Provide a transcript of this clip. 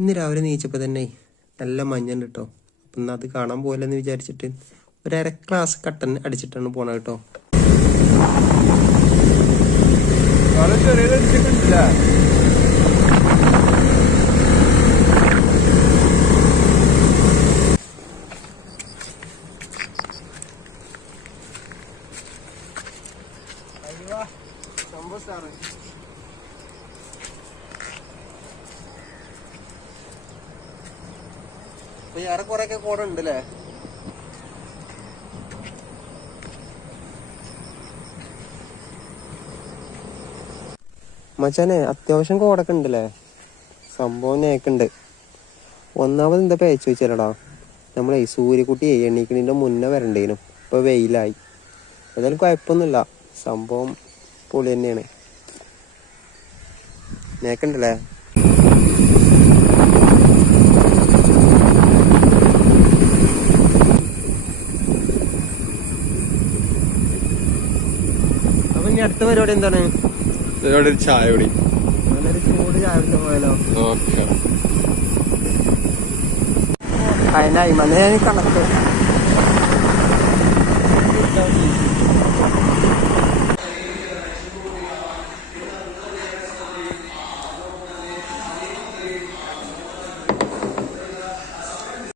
ഇന്ന് രാവിലെ നീച്ചപ്പോൾ തന്നെ നല്ല മഞ്ഞുണ്ട് കേട്ടോ. അപ്പം ഇന്ന് അത് കാണാൻ പോലെന്ന് വിചാരിച്ചിട്ട് ഒരു അര ഗ്ലാസ് കട്ടൻ അടിച്ചിട്ടാണ് പോണത് കേട്ടോ. വേറെ കൊറേയൊക്കെ കോട ഉണ്ടല്ലേ. മച്ചാനെ അത്യാവശ്യം കോടൊക്കെ ഉണ്ടല്ലേ. സംഭവം നേക്കുണ്ട്. ഒന്നാമത് എന്താ പേച്ച് വെച്ചാലടാ, നമ്മളെ സൂര്യക്കുട്ടി എണീക്കണിന്റെ മുന്നേ വരണ്ടേനു. ഇപ്പൊ വെയിലായി. ഏതായാലും കുഴപ്പമൊന്നുമില്ല. സംഭവം പൊളി തന്നെയാണ്. നേക്കുണ്ടല്ലേ. അപ്പൊ ഇനി അടുത്ത പരിപാടി എന്താണ്? ചായ കുടി. നല്ലൊരു ചൂട് ചായ കുടിക്കാൻ പോയാലോ? ഓക്കെ. അതിനായി മതി കണക്ക്.